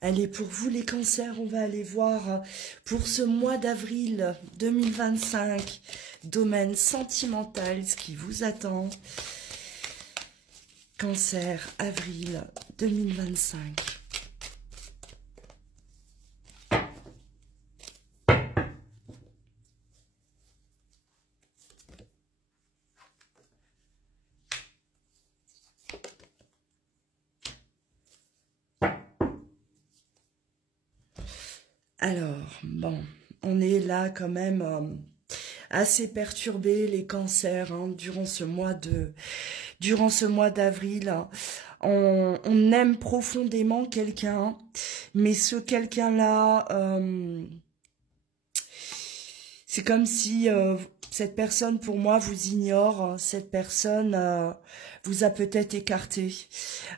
Allez, pour vous les cancers, on va aller voir pour ce mois d'avril 2025, domaine sentimental, ce qui vous attend. Cancer, avril 2025. Alors, bon, on est là quand même assez perturbé les cancers durant ce mois d'avril. On aime profondément quelqu'un, mais ce quelqu'un-là, c'est comme si cette personne, pour moi, vous ignore. Cette personne vous a peut-être écarté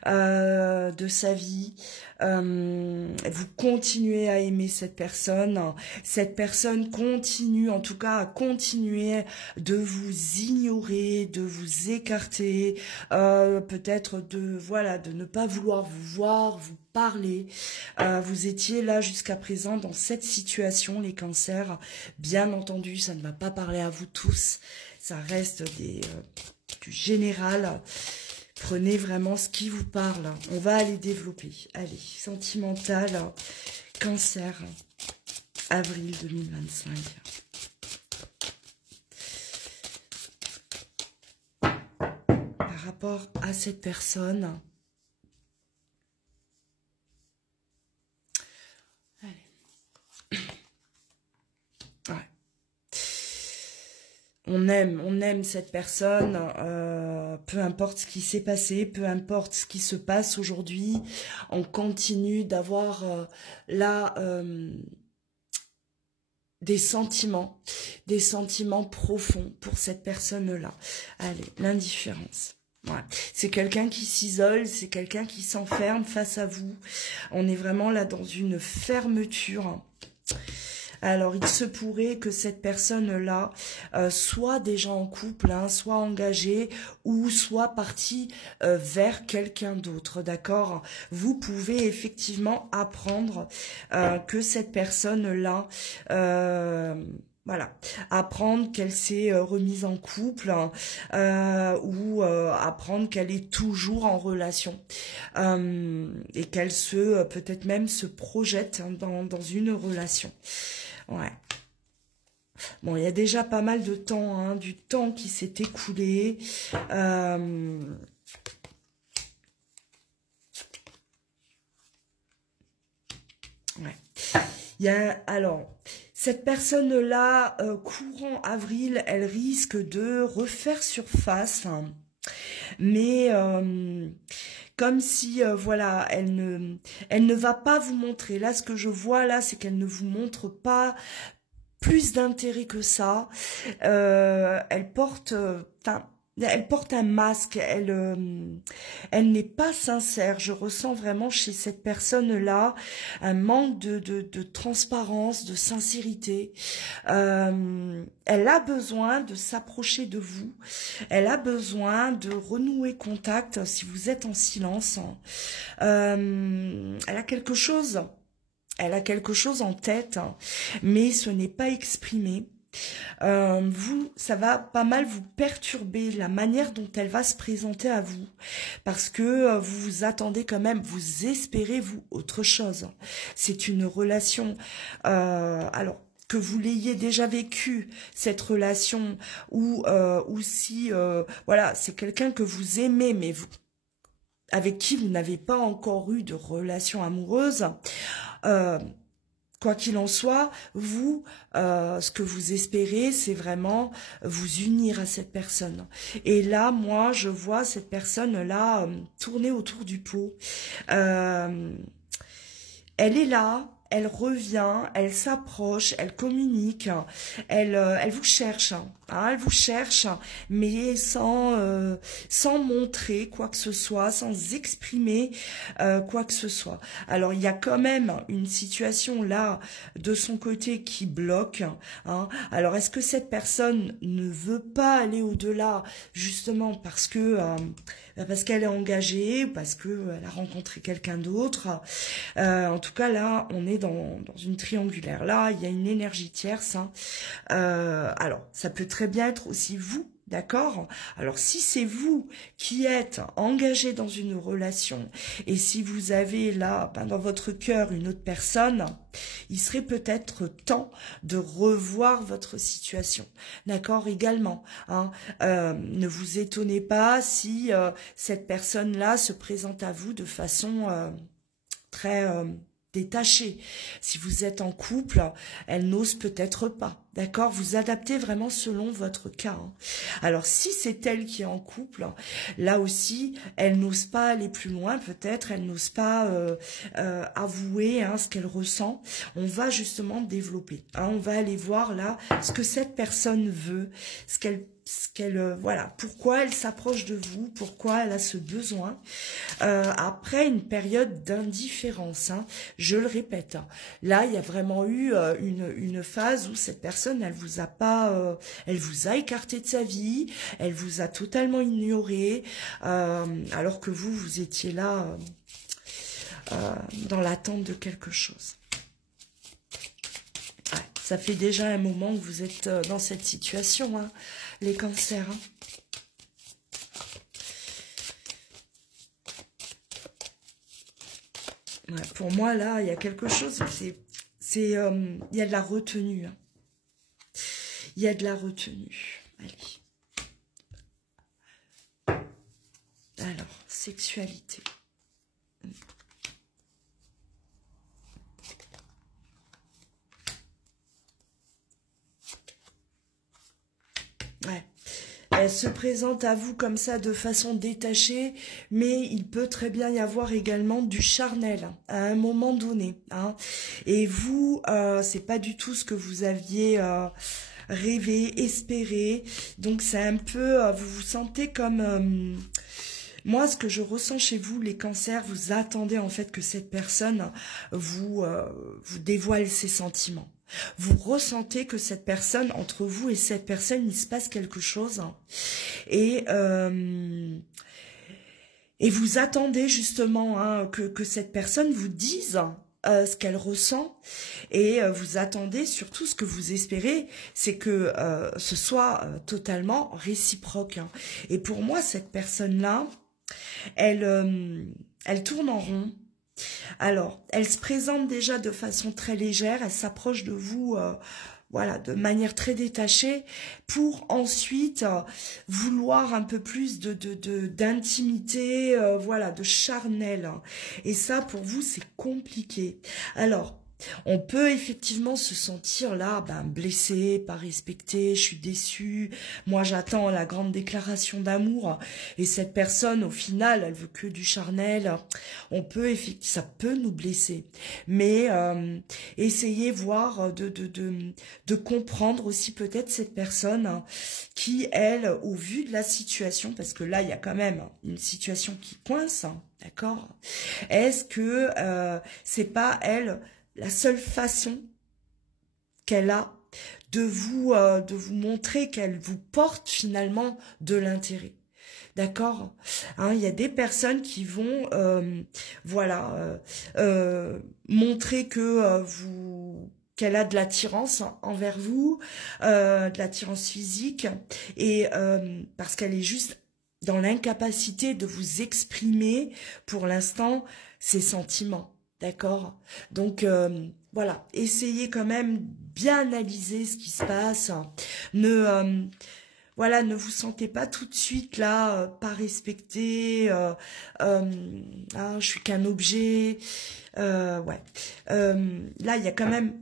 de sa vie. Vous continuez à aimer cette personne. Cette personne continue, en tout cas, à continuer de vous ignorer, de vous écarter, peut-être de ne pas vouloir vous voir, vous parler. Vous étiez là jusqu'à présent dans cette situation, les cancers. Bien entendu, ça ne va pas parler à vous tous. Ça reste du général. Prenez vraiment ce qui vous parle. On va aller développer. Allez, sentimental, cancer, avril 2025. Par rapport à cette personne, on aime cette personne, peu importe ce qui s'est passé, peu importe ce qui se passe aujourd'hui, on continue d'avoir là des sentiments profonds pour cette personne-là. Allez, l'indifférence. Ouais. C'est quelqu'un qui s'isole, c'est quelqu'un qui s'enferme face à vous. On est vraiment là dans une fermeture. Alors, il se pourrait que cette personne-là soit déjà en couple, soit engagée, ou soit partie vers quelqu'un d'autre, d'accord? Vous pouvez effectivement apprendre que cette personne-là... voilà, apprendre qu'elle s'est remise en couple ou apprendre qu'elle est toujours en relation et qu'elle peut-être même se projette dans une relation. Ouais. Bon, il y a déjà pas mal de temps, du temps qui s'est écoulé. Ouais. Alors, cette personne-là, courant avril, elle risque de refaire surface, mais comme si, voilà, elle ne va pas vous montrer. Là, ce que je vois là, c'est qu'elle ne vous montre pas plus d'intérêt que ça. Elle porte, elle porte un masque, elle n'est pas sincère. Je ressens vraiment chez cette personne-là un manque de transparence, de sincérité. Elle a besoin de s'approcher de vous. Elle a besoin de renouer contact si vous êtes en silence. Elle a quelque chose. Elle a quelque chose en tête, mais ce n'est pas exprimé. Ça va pas mal vous perturber la manière dont elle va se présenter à vous, parce que vous vous attendez quand même, vous espérez vous autre chose. C'est une relation, alors que vous l'ayez déjà vécu cette relation, ou si voilà, c'est quelqu'un que vous aimez, mais avec qui vous n'avez pas encore eu de relation amoureuse. Quoi qu'il en soit, vous, ce que vous espérez, c'est vraiment vous unir à cette personne. Et là, moi, je vois cette personne-là tourner autour du pot. Elle est là, elle revient, elle s'approche, elle communique, elle vous cherche, elle vous cherche, mais sans montrer quoi que ce soit, sans exprimer quoi que ce soit. Alors il y a quand même une situation là de son côté qui bloque. Alors est-ce que cette personne ne veut pas aller au-delà, justement parce que parce qu'elle est engagée, ou parce qu'elle a rencontré quelqu'un d'autre. En tout cas, là, on est dans une triangulaire. Là, il y a une énergie tierce. Hein. Alors, ça peut très bien être aussi vous. D'accord? Alors, si c'est vous qui êtes engagé dans une relation et si vous avez là, dans votre cœur, une autre personne, il serait peut-être temps de revoir votre situation. D'accord? Également, hein, ne vous étonnez pas si cette personne-là se présente à vous de façon très détachée. Si vous êtes en couple, elle n'ose peut-être pas. D'accord? Vous adaptez vraiment selon votre cas. Hein. Alors, si c'est elle qui est en couple, là aussi, elle n'ose pas aller plus loin, peut-être, elle n'ose pas avouer hein, ce qu'elle ressent. On va justement développer. Hein, on va aller voir là ce que cette personne veut, ce qu'elle voilà, pourquoi elle s'approche de vous, pourquoi elle a ce besoin. Après une période d'indifférence, hein, je le répète. Hein, là, il y a vraiment eu une phase où cette personne elle vous a pas, elle vous a écarté de sa vie, elle vous a totalement ignoré, alors que vous étiez là dans l'attente de quelque chose. Ouais, ça fait déjà un moment que vous êtes dans cette situation, hein, les cancers. Hein. Ouais, pour moi, là, il y a quelque chose, il y a de la retenue. Hein. Il y a de la retenue. Allez. Alors, sexualité. Ouais. Elle se présente à vous comme ça de façon détachée, mais il peut très bien y avoir également du charnel à un moment donné. Hein. Et vous, c'est pas du tout ce que vous aviez rêvé, espéré. Donc c'est un peu, vous vous sentez comme... moi, ce que je ressens chez vous, les cancers, vous attendez en fait que cette personne vous dévoile ses sentiments. Vous ressentez que cette personne, entre vous et cette personne, il se passe quelque chose. Hein. Et vous attendez justement hein, que cette personne vous dise ce qu'elle ressent. Et vous attendez, surtout ce que vous espérez, c'est que ce soit totalement réciproque. Hein. Et pour moi, cette personne-là, elle tourne en rond. Alors, elle se présente déjà de façon très légère, elle s'approche de vous, voilà, de manière très détachée, pour ensuite vouloir un peu plus d'intimité, voilà, de charnel. Et ça, pour vous, c'est compliqué. Alors, on peut effectivement se sentir là, blessé, pas respecté, je suis déçue, moi j'attends la grande déclaration d'amour, et cette personne, au final, elle veut que du charnel. On peut, ça peut nous blesser, mais essayez voir de comprendre aussi peut-être cette personne qui, elle, au vu de la situation, parce que là, il y a quand même une situation qui coince, d'accord? Est-ce que c'est pas elle la seule façon qu'elle a de vous montrer qu'elle vous porte finalement de l'intérêt. D'accord, hein, il y a des personnes qui vont voilà montrer que qu'elle a de l'attirance envers vous, de l'attirance physique, et parce qu'elle est juste dans l'incapacité de vous exprimer pour l'instant ses sentiments. D'accord? Donc, voilà, essayez quand même bien analyser ce qui se passe. Voilà, ne vous sentez pas tout de suite là, pas respecté, je suis qu'un objet. Ouais. Là, il y a quand même...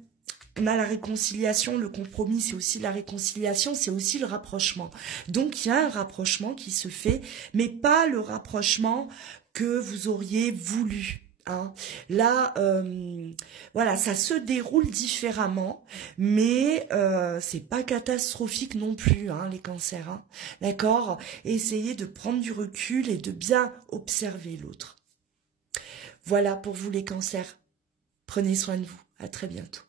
On a la réconciliation, le compromis, c'est aussi la réconciliation, c'est aussi le rapprochement. Donc, il y a un rapprochement qui se fait, mais pas le rapprochement que vous auriez voulu. Hein. Là, voilà, ça se déroule différemment, mais c'est pas catastrophique non plus, hein, les cancers. Hein. D'accord? Essayez de prendre du recul et de bien observer l'autre. Voilà pour vous les cancers. Prenez soin de vous. À très bientôt.